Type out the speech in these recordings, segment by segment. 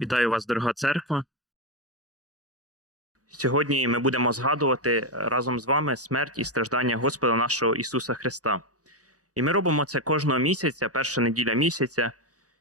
Вітаю вас, дорога церква. Сьогодні ми будемо згадувати разом з вами смерть і страждання Господа нашого Ісуса Христа. І ми робимо це кожного місяця, перша неділя місяця.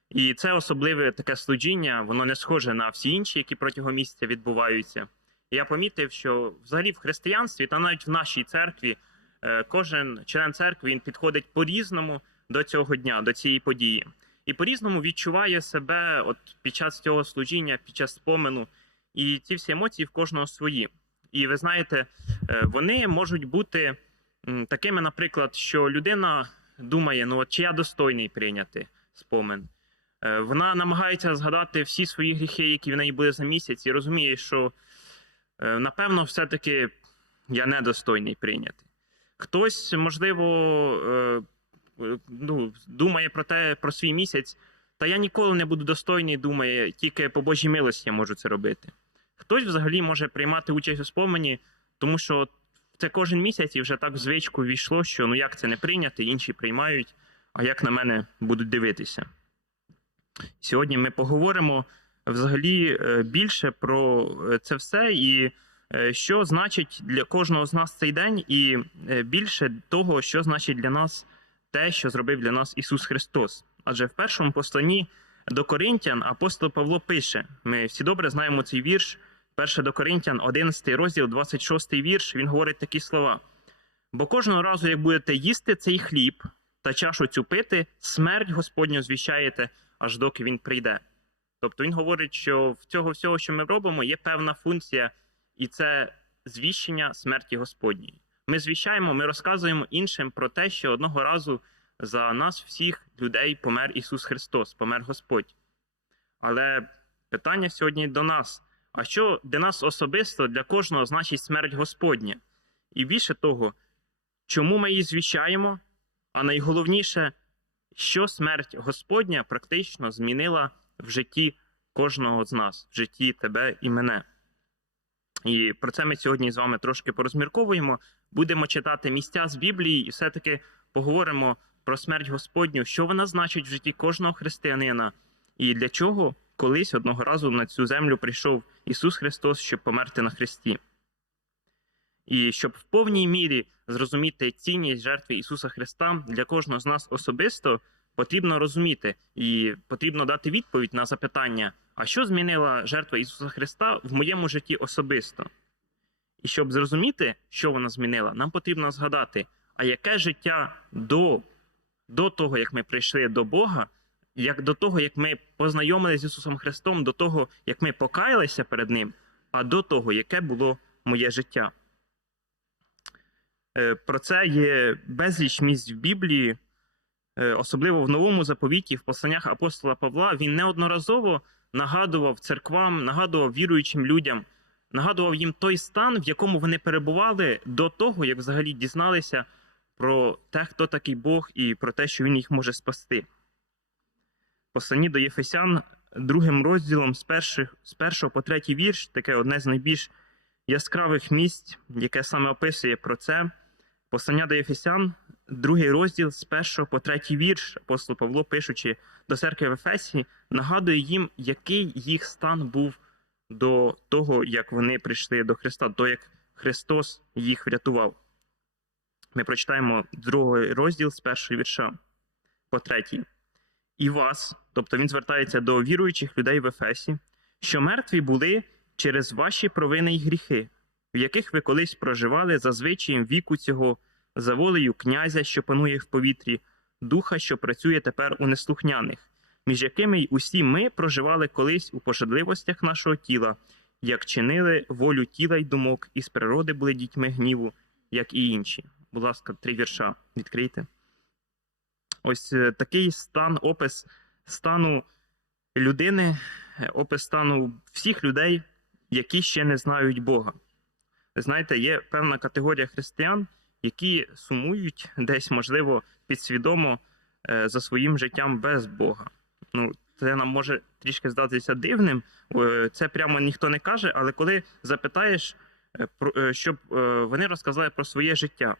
І це особливе таке служіння, воно не схоже на всі інші, які протягом місяця відбуваються. І я помітив, що взагалі в християнстві та навіть в нашій церкві е, кожен член церкви він підходить по-різному до цього дня, до цієї події. І по-різному відчуває себе от під час цього служіння, під час спомену. І ці всі емоції в кожного свої. І ви знаєте, е, вони можуть бути такими, наприклад, що людина думає, ну от чи я достойний прийняти спомин. Е, Вона намагається згадати всі свої гріхи, які в неї були за місяць, і розуміє, що е, напевно, все-таки я недостойний прийняти. Хтось, можливо, ну, думає про те, про свій місяць, та я ніколи не буду достойний, думає, тільки по Божій милості я можу це робити. Хтось взагалі може приймати участь у спомені, тому що це кожен місяць і вже так в звичку війшло, що ну як це не прийняти, інші приймають, а як на мене будуть дивитися. Сьогодні ми поговоримо взагалі е, більше про е, це все і е, що значить для кожного з нас цей день, і більше того, що значить для нас те, що зробив для нас Ісус Христос. Адже в першому посланні до Коринтян апостол Павло пише: ми всі добре знаємо цей вірш. Перше до Коринтян, 11 розділ, 26 вірш. Він говорить такі слова: бо кожного разу, як будете їсти цей хліб та чашу цю пити, смерть Господню звіщаєте, аж доки він прийде. Тобто він говорить, що в цього всього, що ми робимо, є певна функція, і це звіщення смерті Господньої. Ми звіщаємо, ми розказуємо іншим про те, що одного разу за нас, всіх людей, помер Ісус Христос, помер Господь. Але питання сьогодні до нас: а що для нас особисто, для кожного значить смерть Господня? І більше того, чому ми її звіщаємо? А найголовніше, що смерть Господня практично змінила в житті кожного з нас, в житті тебе і мене. І про це ми сьогодні з вами трошки порозмірковуємо. Будемо читати місця з Біблії і все-таки поговоримо про смерть Господню, що вона значить в житті кожного християнина, і для чого колись одного разу на цю землю прийшов Ісус Христос, щоб померти на Христі. І щоб в повній мірі зрозуміти цінність жертви Ісуса Христа для кожного з нас особисто, потрібно розуміти і потрібно дати відповідь на запитання, а що змінила жертва Ісуса Христа в моєму житті особисто? І щоб зрозуміти, що вона змінила, нам потрібно згадати, а яке життя до, до того, як ми прийшли до Бога, як до того, як ми познайомилися з Ісусом Христом, до того, як ми покаялися перед Ним, а до того, яке було моє життя. Е, Про це є безліч місць в Біблії, е, особливо в новому заповіті, в посланнях апостола Павла. Він неодноразово нагадував церквам, нагадував віруючим людям, нагадував їм той стан, в якому вони перебували до того, як взагалі дізналися про те, хто такий Бог, і про те, що він їх може спасти. Посланні до Єфесян другим розділом з, перших, з першого по третій вірш, таке одне з найбільш яскравих місць, яке саме описує про це. Послання до Єфесян, другий розділ з першого по третій вірш, апостол Павло, пишучи до церкви в Ефесі, нагадує їм, який їх стан був до того, як вони прийшли до Христа, до як Христос їх врятував. Ми прочитаємо другий розділ з першого вірша по третій. І вас, тобто він звертається до віруючих людей в Ефесі, що мертві були через ваші провини й гріхи, в яких ви колись проживали за звичаєм віку цього, за волею князя, що панує в повітрі, духа, що працює тепер у неслухняних, між якими й усі ми проживали колись у пожадливостях нашого тіла, як чинили волю тіла й думок, і з природи були дітьми гніву, як і інші. Будь ласка, три вірша відкрийте. Ось е, такий стан, опис стану людини, е, опис стану всіх людей, які ще не знають Бога. Знаєте, є певна категорія християн, які сумують десь, можливо, підсвідомо е, за своїм життям без Бога. Ну, це нам може трішки здатися дивним. е, Це прямо ніхто не каже, але коли запитаєш, е, е, щоб вони розказали про своє життя.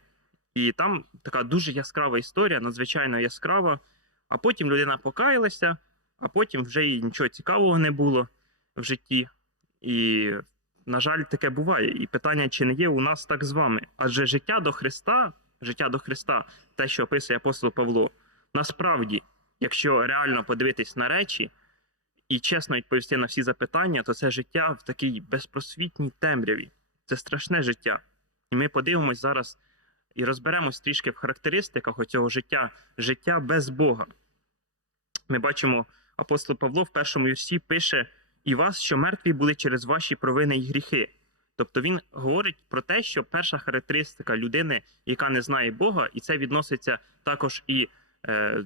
І там така дуже яскрава історія, надзвичайно яскрава. А потім людина покаялася, а потім вже їй нічого цікавого не було. в житті. І, на жаль, таке буває. І питання, чи не є у нас так з вами? Адже життя до Христа, життя до Христа, те, що описує апостол Павло, насправді, якщо реально подивитись на речі і чесно відповісти на всі запитання, то це життя в такій безпросвітній темряві. Це страшне життя. І ми подивимось зараз і розберемось трішки в характеристиках цього життя, життя без Бога. Ми бачимо, апостол Павло в першому вірші пише: і вас, що мертві були через ваші провини і гріхи. Тобто він говорить про те, що перша характеристика людини, яка не знає Бога, і це відноситься також і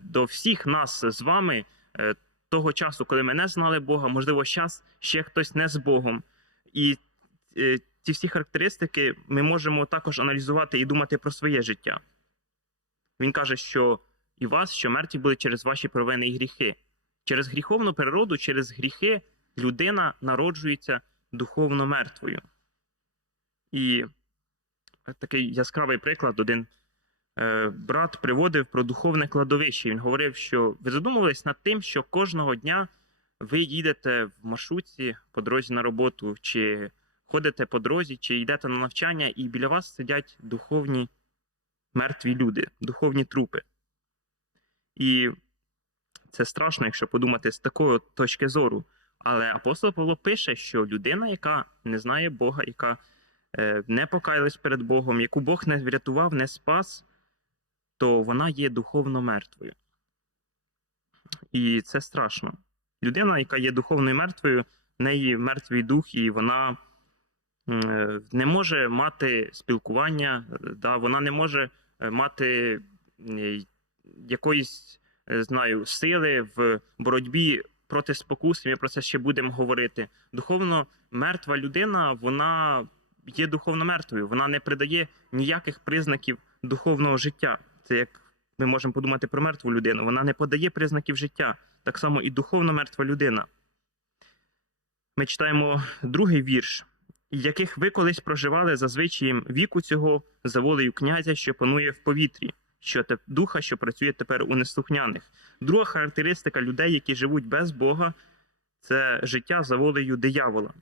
до всіх нас з вами, е, того часу, коли ми не знали Бога, можливо, зараз ще хтось не з Богом. І е, ці всі характеристики ми можемо також аналізувати і думати про своє життя. Він каже, що і вас, що мертві були через ваші провини і гріхи. Через гріховну природу, через гріхи людина народжується духовно мертвою. І такий яскравий приклад один е, брат приводив про духовне кладовище. Він говорив, що ви задумувались над тим, що кожного дня ви їдете в маршрутці по дорозі на роботу, чи ходите по дорозі, чи йдете на навчання, і біля вас сидять духовні мертві люди, духовні трупи. І це страшно, якщо подумати з такої точки зору. Але апостол Павло пише, що людина, яка не знає Бога, яка е, не покаялась перед Богом, яку Бог не врятував, не спас, то вона є духовно мертвою. І це страшно. Людина, яка є духовною мертвою, в неї мертвий дух, і вона е, не може мати спілкування, да, вона не може е, мати е, якоїсь знаю, сили в боротьбі проти спокус. Ми про це ще будемо говорити. Духовно мертва людина, вона є духовно мертвою, вона не придає ніяких признаків духовного життя. Це як ми можемо подумати про мертву людину. Вона не подає признаків життя. Так само і духовно мертва людина. Ми читаємо другий вірш, яких ви колись проживали за звичаєм віку цього, за волею князя, що панує в повітрі, що те духа, що працює тепер у неслухняних. Друга характеристика людей, які живуть без Бога, це життя за волею диявола.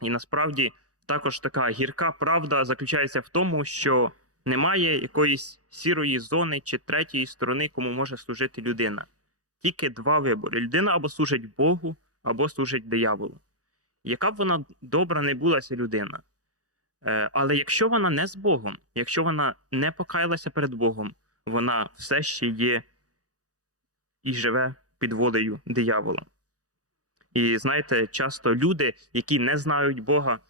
І насправді також така гірка правда заключається в тому, що немає якоїсь сірої зони чи третьої сторони, кому може служити людина. Тільки два вибори: людина або служить Богу, або служить дияволу. Яка б вона добра не була ця людина. Е, Але якщо вона не з Богом, якщо вона не покаялася перед Богом, вона все ще є і живе під волею диявола. І знаєте, часто люди, які не знають Бога,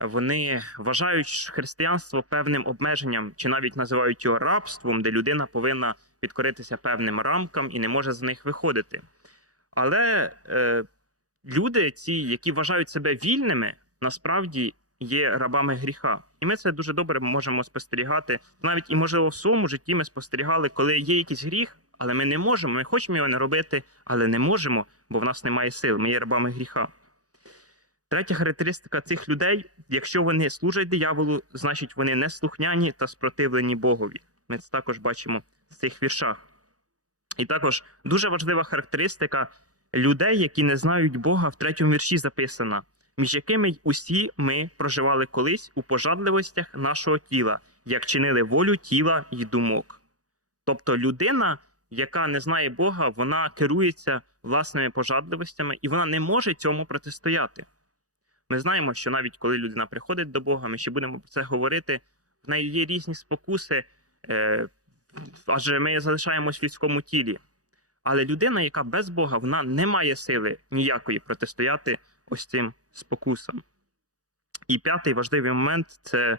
вони вважають християнство певним обмеженням, чи навіть називають його рабством, де людина повинна підкоритися певним рамкам і не може з них виходити. Але е, люди, ці, які вважають себе вільними, насправді є рабами гріха. І ми це дуже добре можемо спостерігати. Навіть і, можливо, в своєму житті ми спостерігали, коли є якийсь гріх, але ми не можемо, ми хочемо його не робити, але не можемо, бо в нас немає сил, ми є рабами гріха. Третя характеристика цих людей: якщо вони служать дияволу, значить вони не слухняні та спротивлені Богові. Ми це також бачимо в цих віршах. І також дуже важлива характеристика людей, які не знають Бога, в третьому вірші записана, між якими усі ми проживали колись у пожадливостях нашого тіла, як чинили волю тіла й думок. Тобто людина, яка не знає Бога, вона керується власними пожадливостями і вона не може цьому протистояти. Ми знаємо, що навіть коли людина приходить до Бога, ми ще будемо про це говорити, в неї є різні спокуси, е, адже ми залишаємось в людському тілі. Але людина, яка без Бога, вона не має сили ніякої протистояти ось цим спокусам. І п'ятий важливий момент це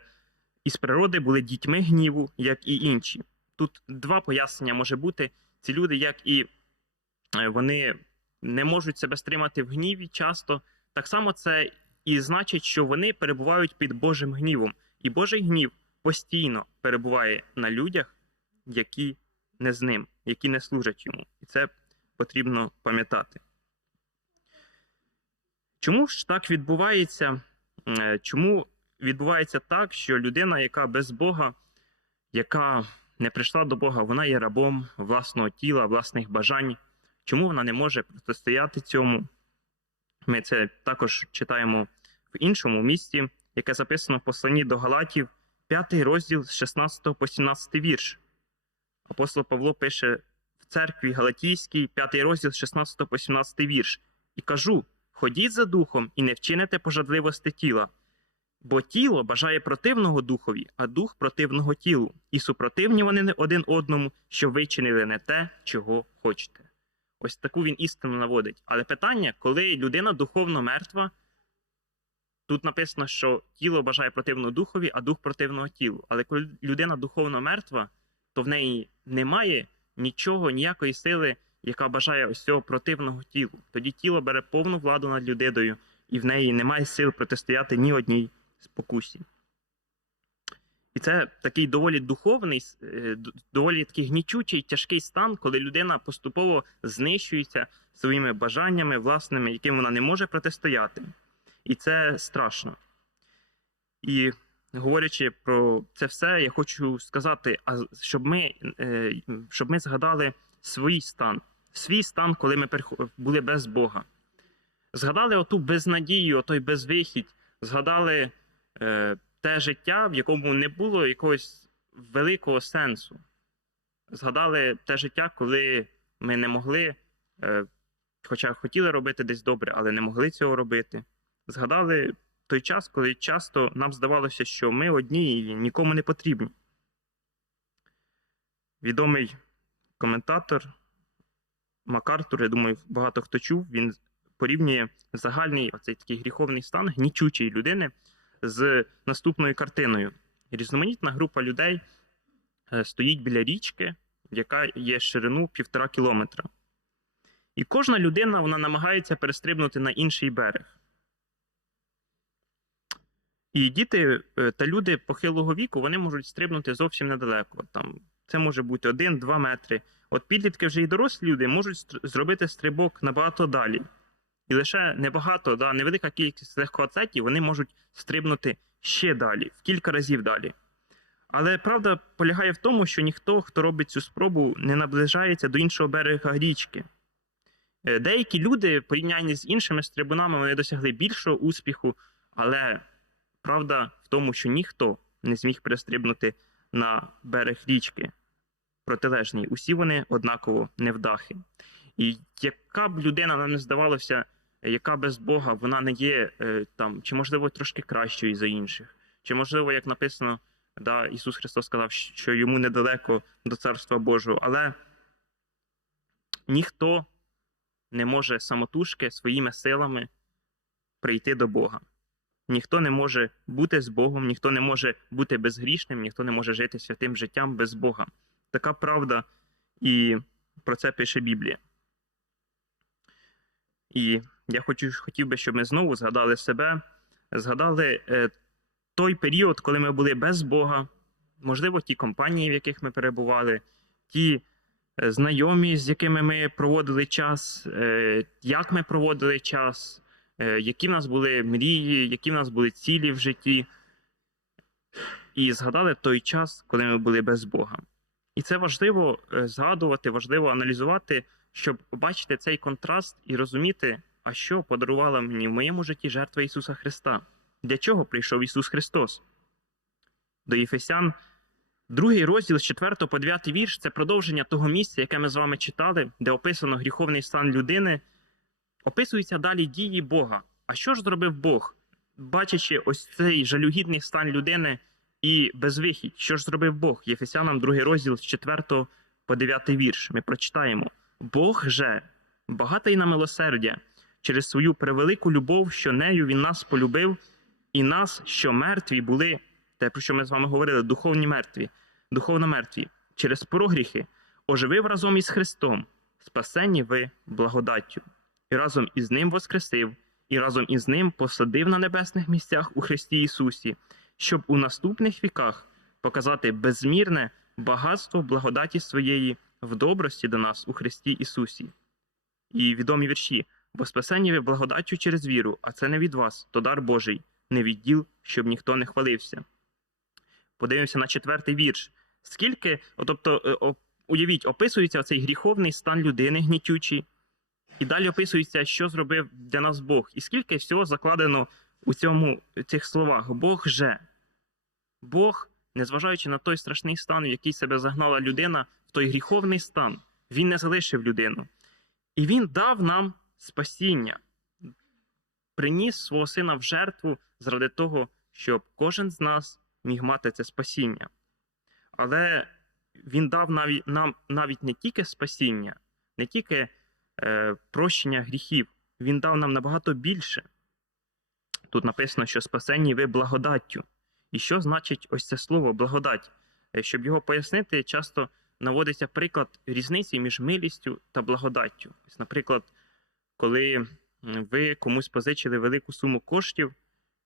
із природи були дітьми гніву, як і інші. Тут два пояснення може бути. Ці люди, як і е, вони не можуть себе стримати в гніві часто, так само це і значить, що вони перебувають під Божим гнівом. І Божий гнів постійно перебуває на людях, які не з ним, які не служать йому. І це потрібно пам'ятати. Чому ж так відбувається? Е, Чому відбувається так, що людина, яка без Бога, яка не прийшла до Бога, вона є рабом власного тіла, власних бажань? Чому вона не може протистояти цьому? Ми це також читаємо в іншому місті, яке записано в посланні до Галатів, 5 розділ з 16 по 17 вірш. Апостол Павло пише в церкві Галатійській, 5 розділ з 16 по 17 вірш. І кажу: ходіть за духом і не вчините пожадливості тіла. Бо тіло бажає противного духові, а дух противного тілу, і супротивні вони не один одному, що ви чинили не те, чого хочете. Ось таку він істину наводить. Але питання, коли людина духовно мертва, тут написано, що тіло бажає противного духові, а дух противного тілу. Але коли людина духовно мертва, то в неї немає нічого, ніякої сили, яка бажає ось цього противного тілу. Тоді тіло бере повну владу над людиною, і в неї немає сил протистояти ні одній спокусі. І це такий доволі духовний, е, доволі такий гнічучий, тяжкий стан, коли людина поступово знищується своїми бажаннями власними, яким вона не може протистояти. І це страшно. І говорячи про це все, я хочу сказати, щоб ми, е, щоб ми згадали свій стан, свій стан, коли ми були без Бога. Згадали оту безнадію, отой безвихідь, згадали е, те життя, в якому не було якогось великого сенсу. Згадали те життя, коли ми не могли, е, хоча хотіли робити десь добре, але не могли цього робити. Згадали той час, коли часто нам здавалося, що ми одні і нікому не потрібні. Відомий коментатор Макартур, я думаю, багато хто чув, він порівнює загальний оцей такий гріховний стан гнічучої людини з наступною картиною. Різноманітна група людей е, стоїть біля річки, яка є ширину півтора кілометра. І кожна людина вона намагається перестрибнути на інший берег. І діти е, та люди похилого віку вони можуть стрибнути зовсім недалеко. Там, це може бути 1-2 метри. От підлітки вже і дорослі люди можуть зробити стрибок набагато далі. І лише небагато, да, невелика кількість легкоатлетів, вони можуть стрибнути ще далі, в кілька разів далі. Але правда полягає в тому, що ніхто, хто робить цю спробу, не наближається до іншого берега річки. Е, Деякі люди, порівнянні з іншими стрибунами, вони досягли більшого успіху, але правда в тому, що ніхто не зміг перестрибнути на берег річки протилежній. Усі вони однаково невдахи. І яка б людина нам не здавалося, яка без Бога вона не є е, там, чи можливо трошки кращою за інших, чи можливо, як написано, да, Ісус Христос сказав, що йому недалеко до Царства Божого, але ніхто не може самотужки своїми силами прийти до Бога. Ніхто не може бути з Богом, ніхто не може бути безгрішним, ніхто не може жити святим життям без Бога. Така правда, і про це пише Біблія. І я хочу, хотів би, щоб ми знову згадали себе, згадали е, той період, коли ми були без Бога, можливо, ті компанії, в яких ми перебували, ті е, знайомі, з якими ми проводили час, е, як ми проводили час, які в нас були мрії, які в нас були цілі в житті. І згадали той час, коли ми були без Бога. І це важливо е, згадувати, важливо аналізувати, щоб побачити цей контраст і розуміти, а що подарувала мені в моєму житті жертва Ісуса Христа. Для чого прийшов Ісус Христос? До Єфесян, другий розділ з 4 по 9 вірш це продовження того місця, яке ми з вами читали, де описано гріховний стан людини. Описуються далі дії Бога. А що ж зробив Бог, бачачи ось цей жалюгідний стан людини і безвихідь? Що ж зробив Бог? Єфесянам, другий розділ з 4 по 9 вірш. Ми прочитаємо: Бог же, багатий на милосердя, через свою превелику любов, що нею він нас полюбив, і нас, що мертві були, те, про що ми з вами говорили, духовні мертві, духовно мертві, через прогріхи, оживив разом із Христом, спасені ви благодаттю, і разом із Ним воскресив, і разом із Ним посадив на небесних місцях у Христі Ісусі, щоб у наступних віках показати безмірне багатство благодаті своєї в добрості до нас у Христі Ісусі. І відомі вірші. Бо спасені ви благодаттю через віру, а це не від вас, то дар Божий, не відділ, щоб ніхто не хвалився. Подивимося на четвертий вірш. Скільки, тобто, е, уявіть, описується цей гріховний стан людини гнітючий, І далі описується, що зробив для нас Бог, і скільки всього закладено у цьому цих словах. Бог же. Бог, незважаючи на той страшний стан, в який себе загнала людина, в той гріховний стан, він не залишив людину. І він дав нам спасіння, приніс свого сина в жертву заради того, щоб кожен з нас міг мати це спасіння. Але він дав нам навіть не тільки спасіння, не тільки прощення гріхів, він дав нам набагато більше. Тут написано, що спасені ви благодаттю. І що значить ось це слово благодать? Е, Щоб його пояснити, часто наводиться приклад різниці між милістю та благодаттю. Ось, наприклад, коли ви комусь позичили велику суму коштів,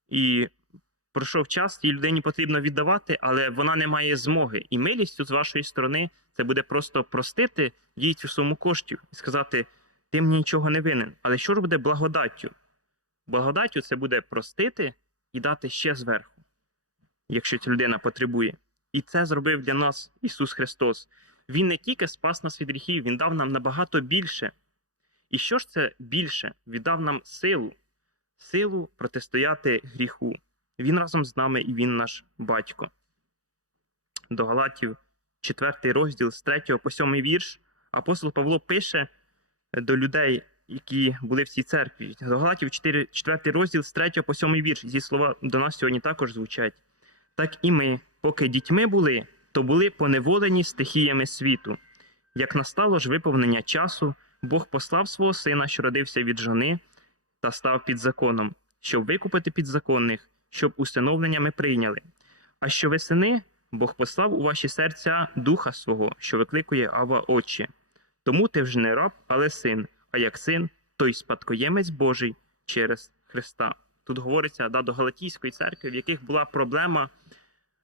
і пройшов час, тій людині потрібно віддавати, але вона не має змоги. І милістю з вашої сторони це буде просто простити їй цю суму коштів і сказати: ти мені нічого не винен. Але що ж буде благодаттю? Благодаттю це буде простити і дати ще зверху, якщо ця людина потребує. І це зробив для нас Ісус Христос. Він не тільки спас нас від гріхів, Він дав нам набагато більше. І що ж це більше? Віддав нам силу, силу протистояти гріху. Він разом з нами і Він наш батько. До Галатів, 4 розділ з 3 по 7 вірш, апостол Павло пише до людей, які були в цій церкві. Галатів 4, 4 розділ з 3 по 7 вірш. Ці слова до нас сьогодні також звучать. Так і ми, поки дітьми були, то були поневолені стихіями світу. Як настало ж виповнення часу, Бог послав свого сина, що родився від жони, та став під законом, щоб викупити підзаконних, щоб усиновлення ми прийняли. А що ви сини, Бог послав у ваші серця духа свого, що викликує Ава Отче. Тому ти вже не раб, але син, а як син, то й спадкоємець Божий через Христа. Тут говориться да, до Галатійської церкви, в яких була проблема.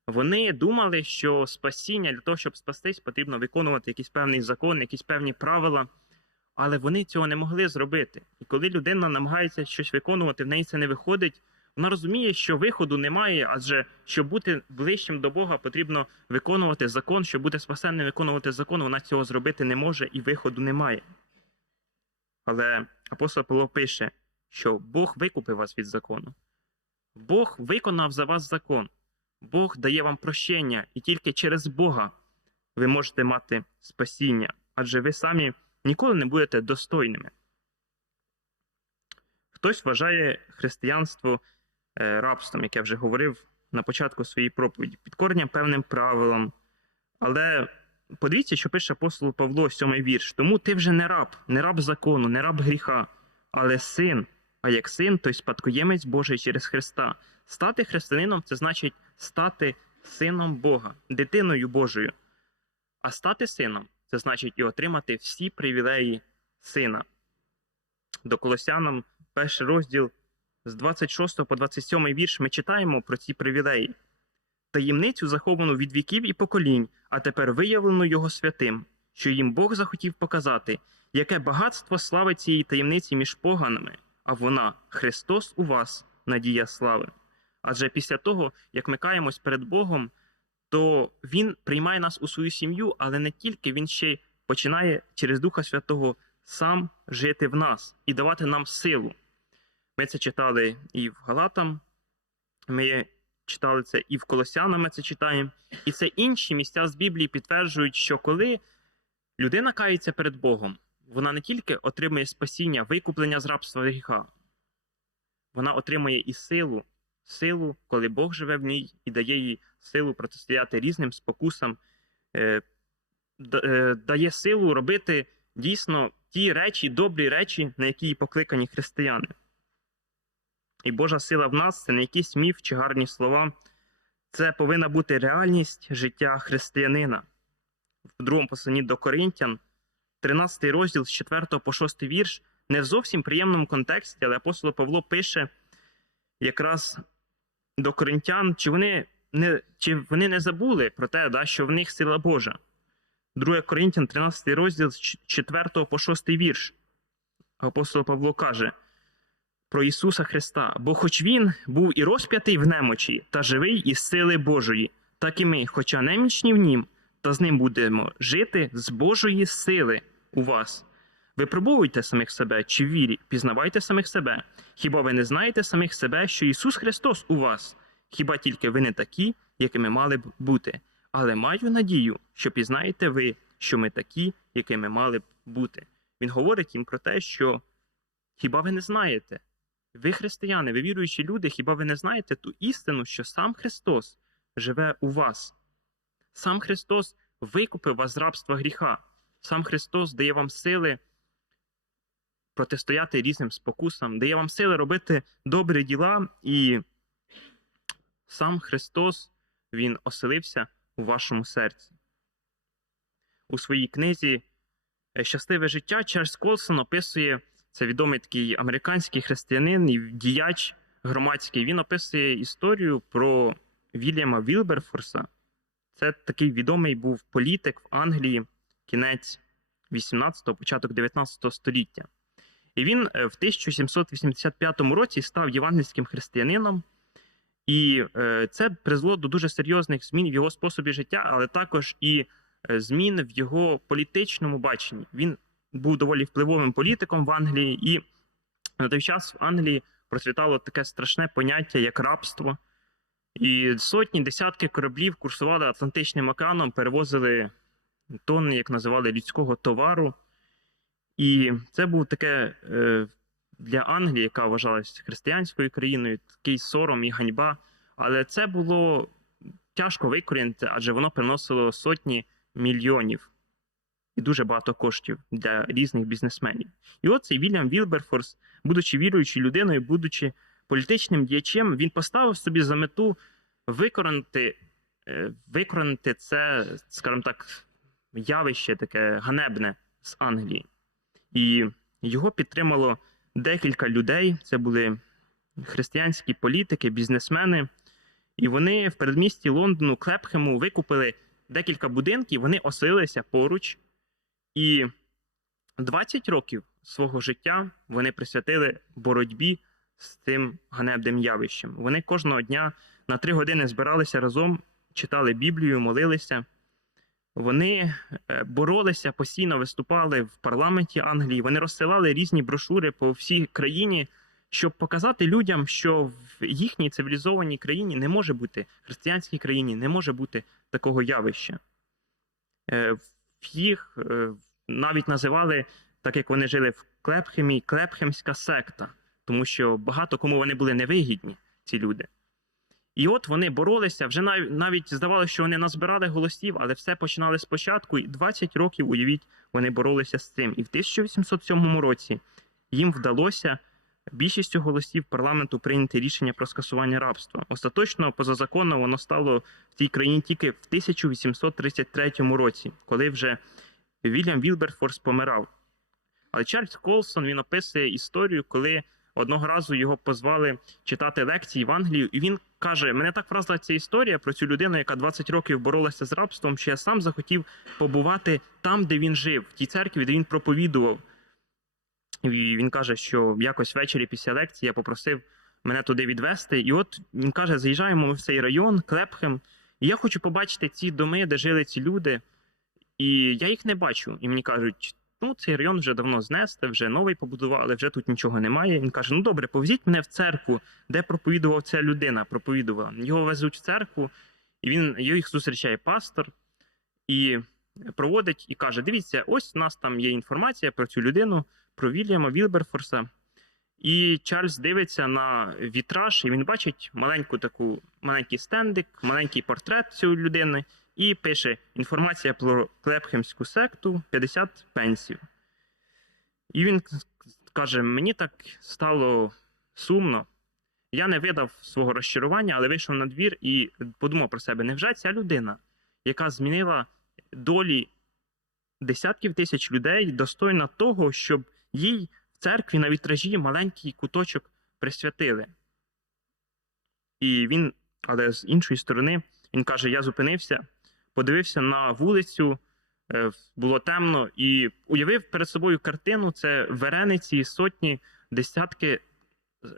Вони думали, що спасіння для того, щоб спастись, потрібно виконувати якийсь певний закон, якісь певні правила, але вони цього не могли зробити. І коли людина намагається щось виконувати, в неї це не виходить. Вона розуміє, що виходу немає, адже щоб бути ближчим до Бога, потрібно виконувати закон. Щоб бути спасенним, виконувати закон, вона цього зробити не може і виходу немає. Але апостол Павло пише, що Бог викупив вас від закону. Бог виконав за вас закон. Бог дає вам прощення, і тільки через Бога ви можете мати спасіння, адже ви самі ніколи не будете достойними. Хтось вважає християнство рабством, як я вже говорив на початку своєї проповіді, підкоренням певним правилам. Але подивіться, що пише апостол Павло, сьомий вірш. Тому ти вже не раб, не раб закону, не раб гріха, але син. А як син, то й спадкоємець Божий через Христа. Стати християнином це значить стати сином Бога, дитиною Божою. А стати сином це значить і отримати всі привілеї сина. До Колосянам, перший розділ з 26 по 27 вірш, ми читаємо про ці привілеї. Таємницю, заховану від віків і поколінь, а тепер виявлену його святим, що їм Бог захотів показати, яке багатство слави цієї таємниці між поганами, а вона Христос у вас, надія слави. Адже після того, як ми каємось перед Богом, то Він приймає нас у свою сім'ю, але не тільки Він ще й починає через Духа Святого сам жити в нас і давати нам силу. Ми це читали і в Галатам, ми читали це і в Колосянам, ми це читаємо. І це інші місця з Біблії підтверджують, що коли людина кається перед Богом, вона не тільки отримує спасіння, викуплення з рабства гріха, вона отримує і силу, силу, коли Бог живе в ній і дає їй силу протистояти різним спокусам, е, е, дає силу робити дійсно ті речі, добрі речі, на які покликані християни. І Божа сила в нас це не якийсь міф чи гарні слова. Це повинна бути реальність життя християнина. В другому посланні до Коринтян, 13 розділ з 4 по 6 вірш, не в зовсім приємному контексті, але апостол Павло пише якраз до коринтян, чи вони не, чи вони не забули про те, да, що в них сила Божа. 2 Коринтян, 13 розділ з 4 по 6 вірш. Апостол Павло каже про Ісуса Христа, бо хоч Він був і розп'ятий в немочі, та живий із сили Божої, так і ми, хоча немічні в Нім, та з ним будемо жити з Божої сили у вас. Випробовуйте самих себе чи в вірі, пізнавайте самих себе. Хіба ви не знаєте самих себе, що Ісус Христос у вас? Хіба тільки ви не такі, якими мали б бути? Але маю надію, що пізнаєте ви, що ми такі, якими мали б бути. Він говорить їм про те, що хіба ви не знаєте? Ви християни, ви віруючі люди, хіба ви не знаєте ту істину, що сам Христос живе у вас? Сам Христос викупив вас з рабства гріха. Сам Христос дає вам сили протистояти різним спокусам, дає вам сили робити добрі діла, і сам Христос Він оселився у вашому серці. У своїй книзі «Е, Щасливе життя Чарльз Колсон описує це відомий такий американський християнин і діяч громадський. Він описує історію про Вільяма Вілберфорса. Це такий відомий був політик в Англії, кінець 18-го, початок 19 століття. І він е, в 1785 році став євангельським християнином, і е, це призвело до дуже серйозних змін в його способі життя, але також і е, змін в його політичному баченні. Він був доволі впливовим політиком в Англії, і на той час в Англії процвітало таке страшне поняття, як рабство. І сотні, десятки кораблів курсували Атлантичним океаном, перевозили тонни, як називали, людського товару. І це був таке е, для Англії, яка вважалася християнською країною, такий сором і ганьба. Але це було тяжко викорінити, адже воно приносило сотні мільйонів і дуже багато коштів для різних бізнесменів. І от цей Вільям Вілберфорс, будучи віруючою людиною, будучи політичним діячем, він поставив собі за мету викоренити, е, викоренити це, скажімо так, явище таке ганебне з Англії. І його підтримало декілька людей. Це були християнські політики, бізнесмени. І вони в передмісті Лондону, Клепхему, викупили декілька будинків, вони оселилися поруч. І 20 років свого життя вони присвятили боротьбі з цим ганебним явищем. Вони кожного дня на три години збиралися разом, читали Біблію, молилися. Вони е, боролися, постійно виступали в парламенті Англії. Вони розсилали різні брошури по всій країні, щоб показати людям, що в їхній цивілізованій країні не може бути, християнській країні не може бути такого явища. Їх е, навіть називали, так як вони жили в Клепхемі, Клепхемська секта, тому що багато кому вони були невигідні, ці люди. І от вони боролися, вже нав- навіть здавалося, що вони назбирали голосів, але все починали спочатку. І 20 років, уявіть, вони боролися з цим. І в 1807 році їм вдалося більшістю голосів парламенту прийняти рішення про скасування рабства. Остаточно, позазаконно, воно стало в цій країні тільки в 1833 році, коли вже Вільям Вілберфорс помирав. Але Чарльз Колсон він описує історію, коли одного разу його позвали читати лекції в Англію, і він каже: мене так вразила ця історія про цю людину, яка 20 років боролася з рабством, що я сам захотів побувати там, де він жив, в тій церкві, де він проповідував. І він каже, що якось ввечері після лекції я попросив мене туди відвести. І от він каже: заїжджаємо ми в цей район, Клепхем, і я хочу побачити ці доми, де жили ці люди. І я їх не бачу. І мені кажуть, ну цей район вже давно знесли, вже новий побудували, вже тут нічого немає. Він каже: Ну добре, повезіть мене в церкву, де проповідував ця людина, проповідувала. Його везуть в церкву, і він їх зустрічає пастор і проводить і каже: Дивіться, ось у нас там є інформація про цю людину, про Вільяма Вілберфорса. І Чарльз дивиться на вітраж, і він бачить маленьку таку маленький стендик, маленький портрет цієї людини, і пише інформація про Клепхемську секту 50 пенсів. І він каже: мені так стало сумно. Я не видав свого розчарування, але вийшов на двір і подумав про себе: невже ця людина, яка змінила долі десятків тисяч людей, достойна того, щоб їй в церкві на вітражі маленький куточок присвятили? І він, але з іншої сторони, він каже: Я зупинився, подивився на вулицю, е, було темно, і уявив перед собою картину: це верениці, сотні, десятки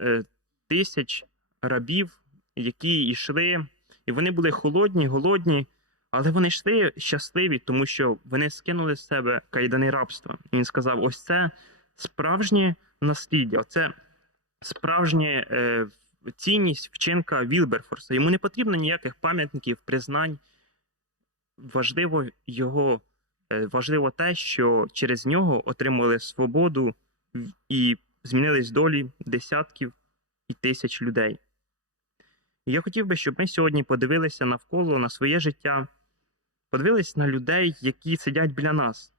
е, тисяч рабів, які йшли, і вони були холодні, голодні. Але вони йшли щасливі, тому що вони скинули з себе кайдани рабства. І він сказав: ось це справжнє насліддя, це справжня е, цінність вчинка Вілберфорса. Йому не потрібно ніяких пам'ятників, признань. Важливо його, е, важливо те, що через нього отримали свободу і змінились долі десятків і тисяч людей. Я хотів би, щоб ми сьогодні подивилися навколо на своє життя, подивилися на людей, які сидять біля нас,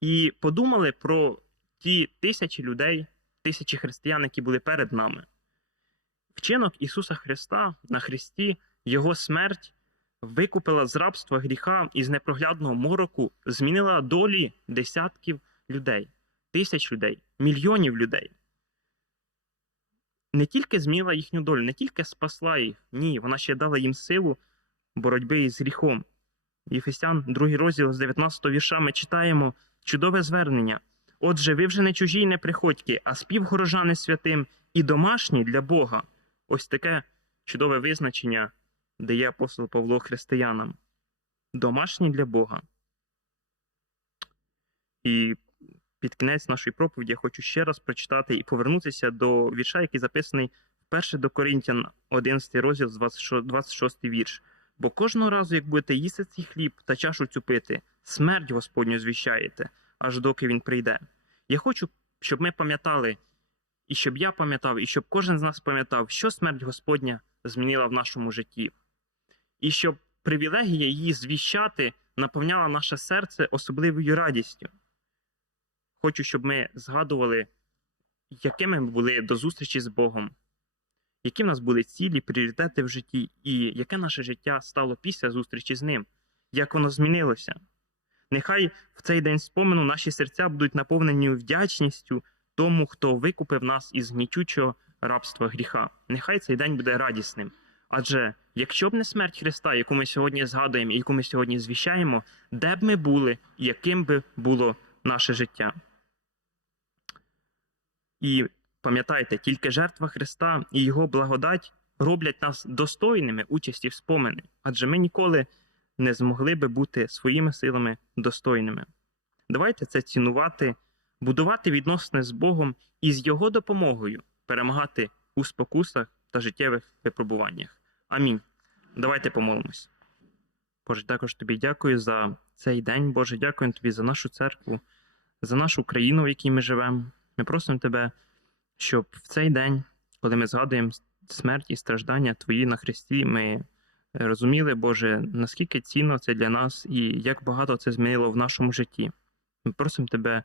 і подумали про ті тисячі людей, тисячі християн, які були перед нами. Вчинок Ісуса Христа на Христі, Його смерть викупила з рабства гріха і з непроглядного мороку, змінила долі десятків людей, тисяч людей, мільйонів людей. Не тільки змінила їхню долю, не тільки спасла їх, ні, вона ще дала їм силу боротьби із гріхом. Єфесян, другий розділ з 19 вірша, ми читаємо чудове звернення. Отже, ви вже не чужі й не приходьки, а співгорожани святим і домашні для Бога. Ось таке чудове визначення дає апостол Павло християнам. Домашні для Бога. І під кінець нашої проповіді я хочу ще раз прочитати і повернутися до вірша, який записаний вперше до Коринтян, 11 розділ, з 26 26 вірш. Бо кожного разу, як будете їсти цей хліб та чашу цю пити, смерть Господню звіщаєте, аж доки він прийде. Я хочу, щоб ми пам'ятали, і щоб я пам'ятав, і щоб кожен з нас пам'ятав, що смерть Господня змінила в нашому житті, і щоб привілегія її звіщати наповняла наше серце особливою радістю. Хочу, щоб ми згадували, якими ми були до зустрічі з Богом, які в нас були цілі, пріоритети в житті, і яке наше життя стало після зустрічі з ним, як воно змінилося. Нехай в цей день спомену наші серця будуть наповнені вдячністю тому, хто викупив нас із гнітючого рабства гріха. Нехай цей день буде радісним. Адже якщо б не смерть Христа, яку ми сьогодні згадуємо і яку ми сьогодні звіщаємо, де б ми були, яким би було наше життя. І пам'ятайте, тільки жертва Христа і Його благодать роблять нас достойними участі в спомини, адже ми ніколи не змогли би бути своїми силами достойними. Давайте це цінувати, будувати відносини з Богом і з Його допомогою перемагати у спокусах та життєвих випробуваннях. Амінь. Давайте помолимось. Боже, також тобі дякую за цей день. Боже, дякую тобі за нашу церкву, за нашу країну, в якій ми живемо. Ми просимо тебе, щоб в цей день, коли ми згадуємо смерть і страждання Твої на Христі, ми розуміли, Боже, наскільки цінно це для нас і як багато це змінило в нашому житті. Ми просимо тебе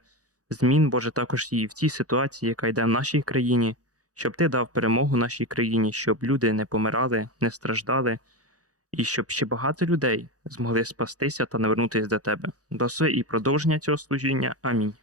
змін, Боже, також і в цій ситуації, яка йде в нашій країні, щоб ти дав перемогу нашій країні, щоб люди не помирали, не страждали, і щоб ще багато людей змогли спастися та навернутися до тебе. До і продовження цього служіння. Амінь.